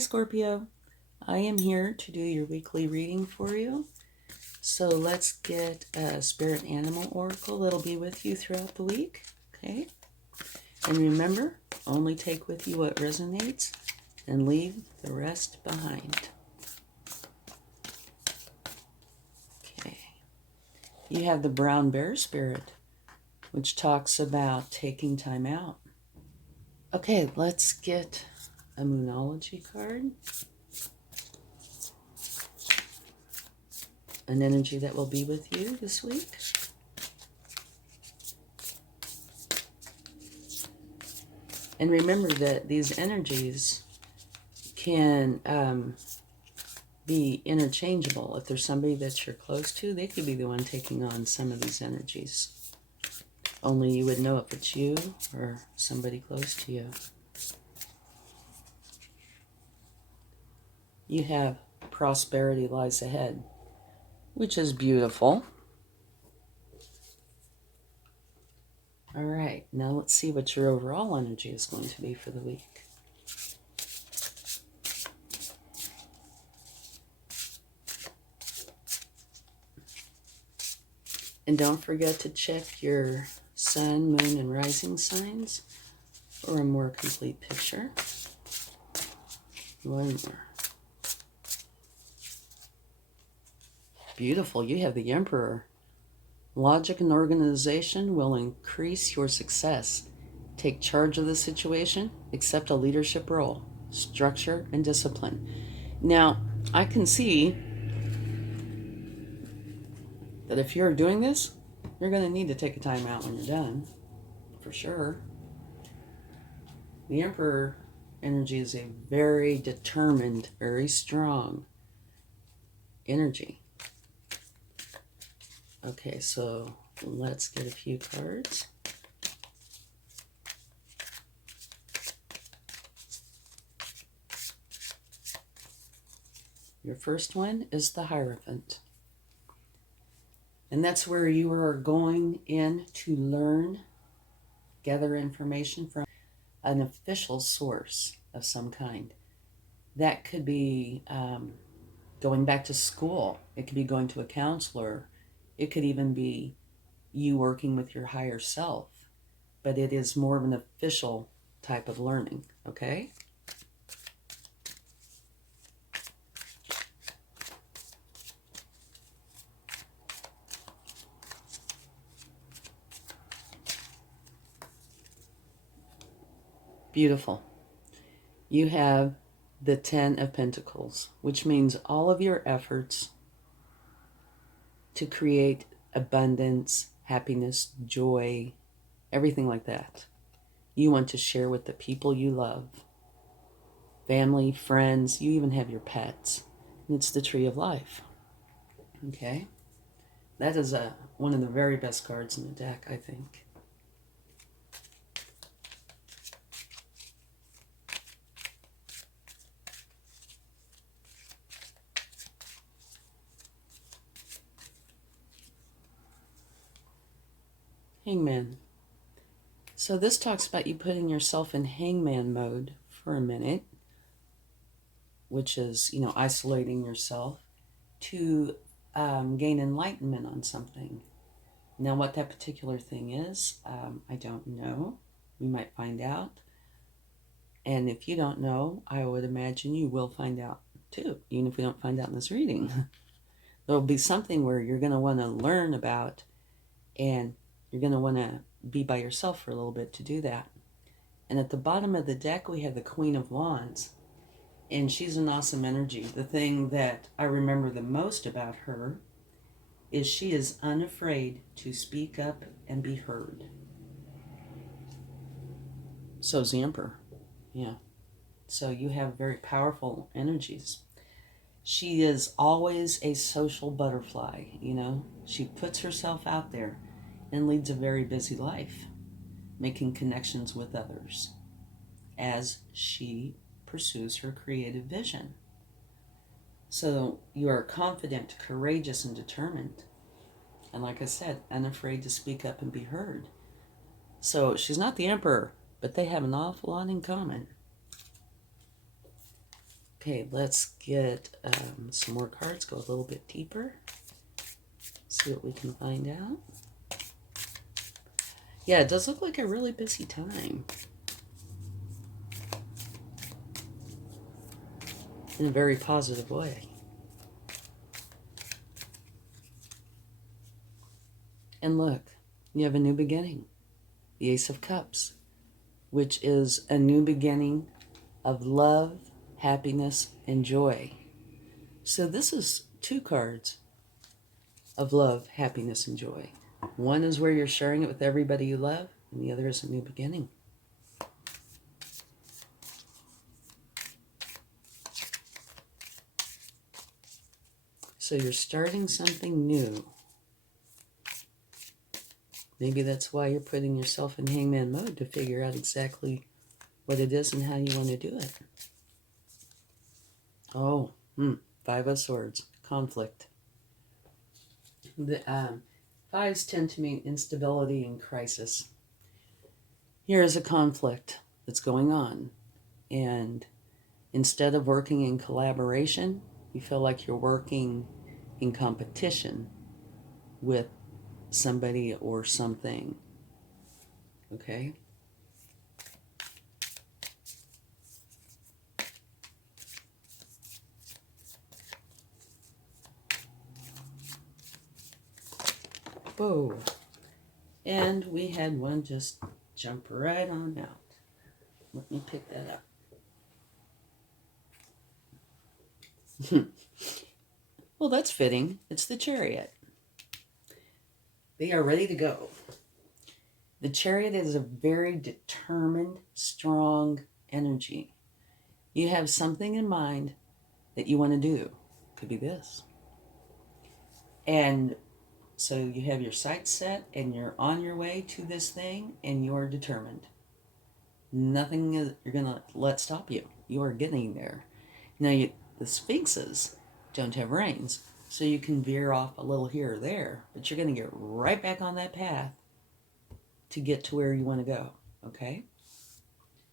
Scorpio. I am here to do your weekly reading for you. So let's get a spirit animal oracle that'll be with you throughout the week. Okay? And remember, only take with you what resonates and leave the rest behind. Okay. You have the brown bear spirit, which talks about taking time out. Okay, let's get a moonology card. An energy that will be with you this week. And remember that these energies can be interchangeable. If there's somebody that you're close to, they could be the one taking on some of these energies. Only you would know if it's you or somebody close to you. You have prosperity lies ahead, which is beautiful. All right, now let's see what your overall energy is going to be for the week. And don't forget to check your sun, moon, and rising signs for a more complete picture. One more. Beautiful. You have the Emperor. Logic and organization will increase your success. Take charge of the situation. Accept a leadership role. Structure and discipline. Now, I can see that if you're doing this, you're going to need to take a time out when you're done, for sure. The Emperor energy is a very determined, very strong energy. Okay, so let's get a few cards. Your first one is the Hierophant. And that's where you are going in to learn, gather information from an official source of some kind. That could be going back to school. It could be going to a counselor. It could even be you working with your higher self. But it is more of an official type of learning, okay? Beautiful. You have the 10 of Pentacles, which means all of your efforts to create abundance, happiness, joy, everything like that, you want to share with the people you love. Family, friends, you even have your pets. And it's the Tree of Life. Okay? That is one of the very best cards in the deck, I think. Hangman. So this talks about you putting yourself in hangman mode for a minute, which is, isolating yourself to gain enlightenment on something. Now, what that particular thing is, I don't know. We might find out. And if you don't know, I would imagine you will find out too, even if we don't find out in this reading. There'll be something where you're going to want to learn about, and you're going to want to be by yourself for a little bit to do that. And at the bottom of the deck, we have the Queen of Wands. And she's an awesome energy. The thing that I remember the most about her is she is unafraid to speak up and be heard. So is the Emperor. Yeah. So you have very powerful energies. She is always a social butterfly, She puts herself out there and leads a very busy life, making connections with others as she pursues her creative vision. So you are confident, courageous, and determined. And like I said, unafraid to speak up and be heard. So she's not the Emperor, but they have an awful lot in common. Okay, let's get some more cards, go a little bit deeper, see what we can find out. Yeah, it does look like a really busy time. In a very positive way. And look, you have a new beginning. The Ace of Cups, which is a new beginning of love, happiness, and joy. So this is two cards of love, happiness, and joy. One is where you're sharing it with everybody you love, and the other is a new beginning. So you're starting something new. Maybe that's why you're putting yourself in Hangman mode, to figure out exactly what it is and how you want to do it. Oh, Five of Swords, conflict. The fives tend to mean instability and crisis. Here is a conflict that's going on, and instead of working in collaboration, you feel like you're working in competition with somebody or something. Okay? Whoa. And we had one just jump right on out. Let me pick that up. Well, that's fitting. It's the Chariot. They are ready to go. The Chariot is a very determined, strong energy. You have something in mind that you want to do. Could be this. And so you have your sights set and you're on your way to this thing and you're determined. Nothing you're going to let stop you. You are getting there. Now, the Sphinxes don't have reins, so you can veer off a little here or there, but you're going to get right back on that path to get to where you want to go, okay?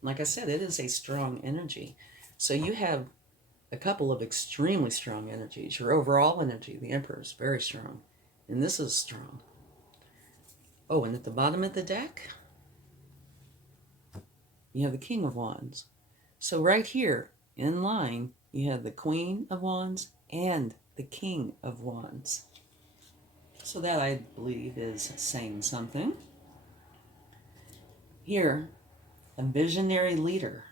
Like I said, it is a strong energy. So you have a couple of extremely strong energies. Your overall energy, the Emperor, is very strong, and this is strong. Oh, and at the bottom of the deck, you have the King of Wands. So right here, in line, you have the Queen of Wands and the King of Wands. So that, I believe, is saying something. Here, a visionary leader,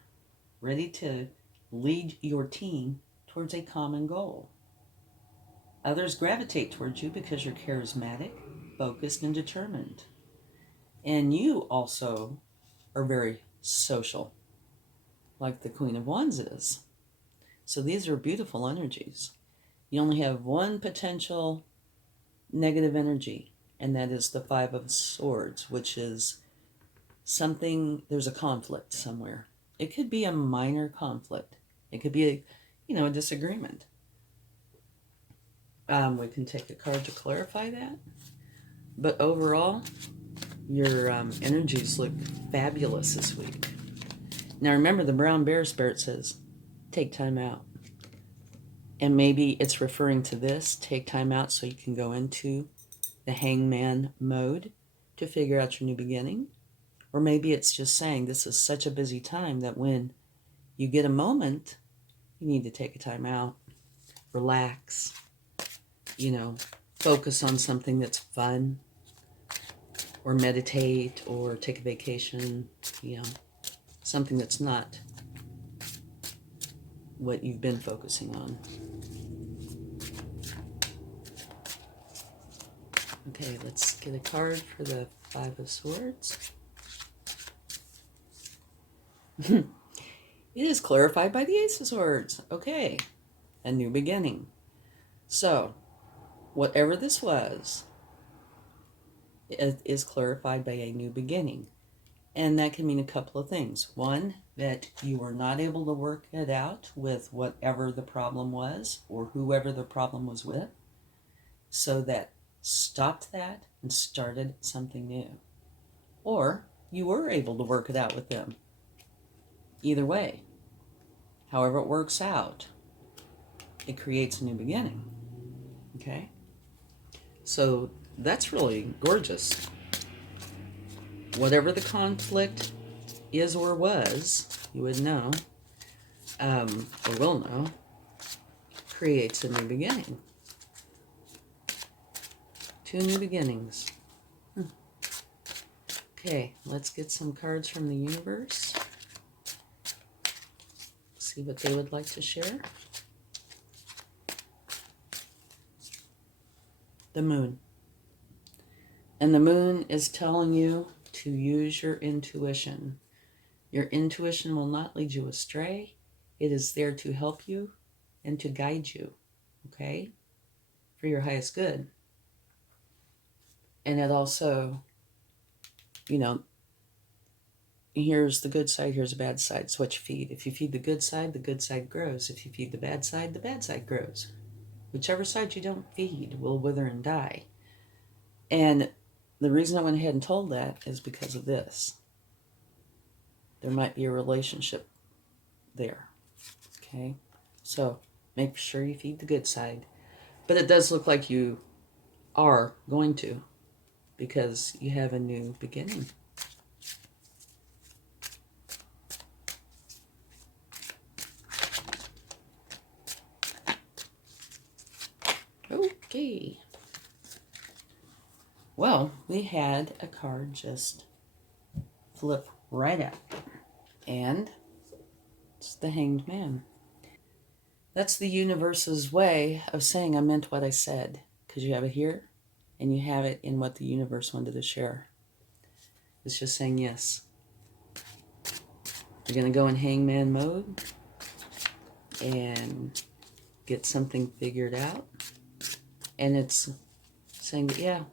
ready to lead your team towards a common goal. Others gravitate towards you because you're charismatic, focused, and determined. And you also are very social, like the Queen of Wands is. So these are beautiful energies. You only have one potential negative energy, and that is the Five of Swords, which is something, there's a conflict somewhere. It could be a minor conflict. It could be a disagreement. We can take a card to clarify that. But overall, your energies look fabulous this week. Now remember, the brown bear spirit says, take time out. And maybe it's referring to this, take time out so you can go into the Hangman mode to figure out your new beginning. Or maybe it's just saying this is such a busy time that when you get a moment, you need to take a time out, relax, focus on something that's fun, or meditate, or take a vacation, something that's not what you've been focusing on. Okay, let's get a card for the Five of Swords. It is clarified by the Ace of Swords. Okay, a new beginning. So, whatever this was, it is clarified by a new beginning. And that can mean a couple of things. One, that you were not able to work it out with whatever the problem was, or whoever the problem was with. So that stopped that and started something new. Or you were able to work it out with them. Either way, however it works out, it creates a new beginning. Okay? So that's really gorgeous. Whatever the conflict is or was, you would know, or will know, creates a new beginning. 2 new beginnings. Okay, let's get some cards from the universe. See what they would like to share. The moon. And the moon is telling you to use your intuition. Your intuition will not lead you astray. It is there to help you and to guide you, okay, for your highest good. And it also, you know, here's the good side, here's the bad side. It's what you feed. If you feed the good side grows. If you feed the bad side grows. Whichever side you don't feed will wither and die. And the reason I went ahead and told that is because of this. There might be a relationship there. Okay? So make sure you feed the good side. But it does look like you are going to, because you have a new beginning. Okay. Well, we had a card just flip right out. And it's the Hanged Man. That's the universe's way of saying I meant what I said. Because you have it here, and you have it in what the universe wanted to share. It's just saying yes. You're going to go in Hangman mode and get something figured out. And it's saying that, yeah,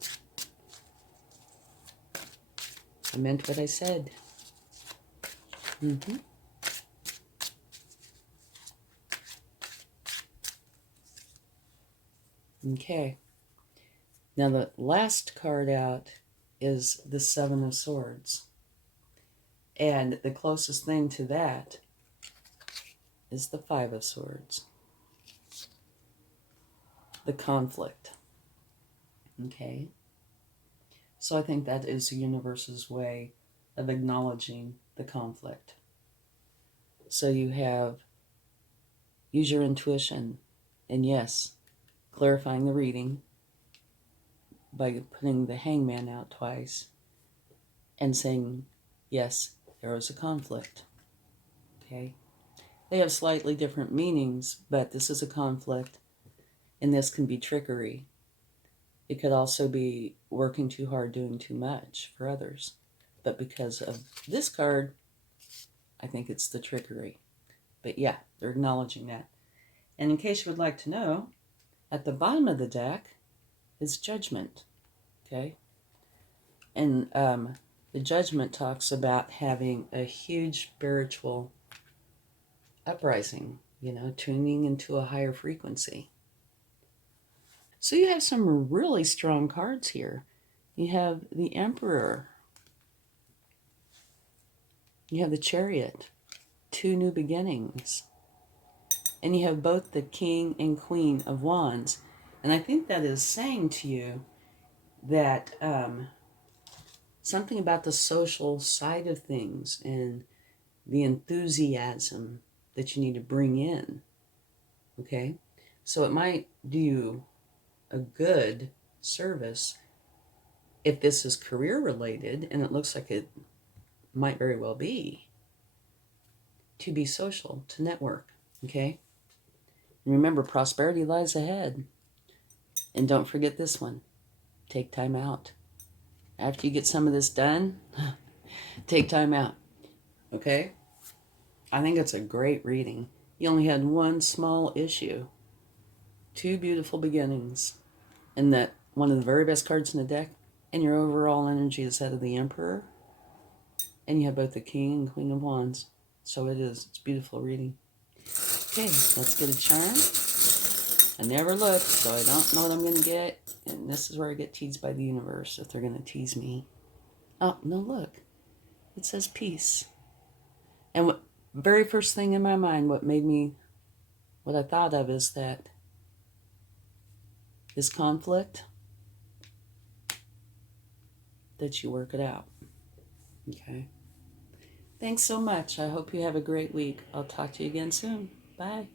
I meant what I said. Okay. Now the last card out is the Seven of Swords. And the closest thing to that is the Five of Swords. The conflict. Okay. So I think that is the universe's way of acknowledging the conflict. So you have, use your intuition, and yes, clarifying the reading by putting the Hangman out twice and saying, yes, there is a conflict. Okay? They have slightly different meanings, but this is a conflict, and this can be trickery. It could also be working too hard, doing too much for others. But because of this card, I think it's the trickery. But yeah, they're acknowledging that. And in case you would like to know, at the bottom of the deck is Judgment. Okay? And the Judgment talks about having a huge spiritual uprising, you know, tuning into a higher frequency. So you have some really strong cards here. You have the Emperor. You have the Chariot. 2 new beginnings. And you have both the King and Queen of Wands. And I think that is saying to you that something about the social side of things and the enthusiasm that you need to bring in. Okay? So it might do you a good service if this is career related, and it looks like it might very well be, to be social, to network. Okay? And remember, prosperity lies ahead. And don't forget this one. Take time out. After you get some of this done, take time out. Okay? I think it's a great reading. You only had one small issue. 2 beautiful beginnings. And that one of the very best cards in the deck. And your overall energy is that of the Emperor. And you have both the King and Queen of Wands. So it is. It's a beautiful reading. Okay, let's get a charm. I never look, so I don't know what I'm going to get. And this is where I get teased by the universe, if they're going to tease me. Oh, no, look. It says peace. And very first thing in my mind, what I thought of is that this conflict, that you work it out. Okay. Thanks so much. I hope you have a great week. I'll talk to you again soon. Bye.